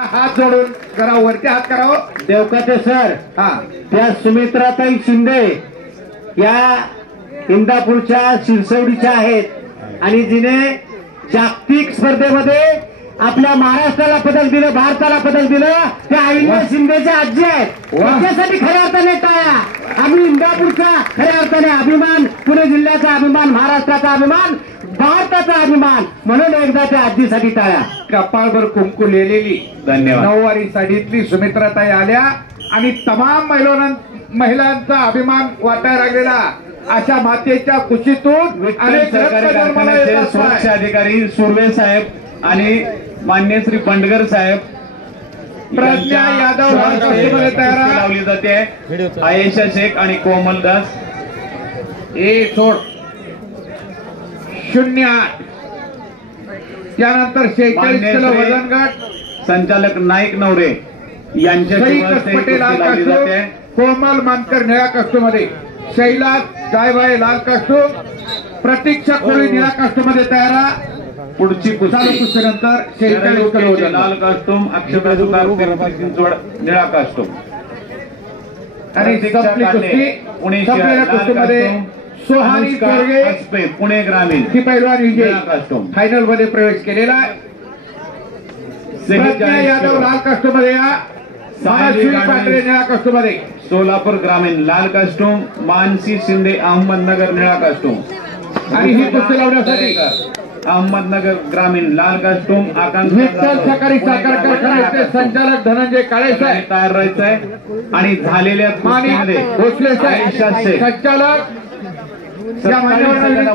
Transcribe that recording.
हात जोडून करा, वरती हात करावं. देवकाते सर, हा, त्या सुमित्राताई शिंदे या इंदापूरच्या शिरसवडीच्या आहेत आणि जिने जागतिक स्पर्धेमध्ये आपल्या महाराष्ट्राला पदक दिलं, भारताला पदक दिलं, त्या अहिल्या शिंदेच्या आजी आहेत. त्याच्यासाठी खऱ्या अर्थाने टाळ्या. आम्ही इंदापूरचा खऱ्या अर्थाने अभिमान, पुणे जिल्ह्याचा अभिमान, महाराष्ट्राचा अभिमान, भारताचा अभिमान, म्हणून एकदा त्या आजीसाठी टाळ्या. कपाळभर कुंकू लिहिलेली धन्यवाद. नऊवारी साडीतली सुमित्राताई आल्या आणि तमाम महिलांचा अभिमान वाटायला लागलेला अशा मातेच्या कुशीतून अनेक सरकारी कारखान्याचे सुरक्षा अधिकारी सुर्वे साहेब आणि मान्य श्री बंडगर साहेब, प्रज्ञा यादव तयार लावली जाते. आयेशा शेख आणि कोमल दास. सोड 08. त्यानंतर 46 किलो वजन गट संचालक नाईक नवरे यांच्या पटेल लाल लावली कास्टूम, जाते. कोमल मानकर निळ्या कास्टूम मध्ये, शैलास जायभाई लाल कास्टूम, प्रतीक्षा कोळी निळ्या कास्टूम मध्ये तयार. पुढची चालू कुस्तीनंतर 46 किलो वजन लाल कास्टूम, अक्षय सुतार चिंचवड निळा कास्टूम आणि संपली कुस्ती. पुणे संपलेल्या कुस्तीमध्ये सोहानी चोरगे पुणे ग्रामीण ही पैलवान विजयी कास्टूम फायनल मध्ये प्रवेश केलेला आहे. प्रज्ञा यादव लाल कास्टूम मध्ये या, महाश्री पाटरे निळा कास्टूम मध्ये, सोलापूर ग्रामीण लाल कास्टूम, मानसी शिंदे अहमदनगर निळा कास्टूम. आणि ही कुस्ती लावण्यासाठी अहमदनगर ग्रामीण लाल कास्टूम, विठ्ठल सहकारी साखर कारखान्याचे संचालक धनंजय काळे साहेब तयार राहायचं आहे. आणि झालेल्या माणिक कुस्तीमध्ये भोसले आयेशा साहेब शेख संचालक या मान्यवरांना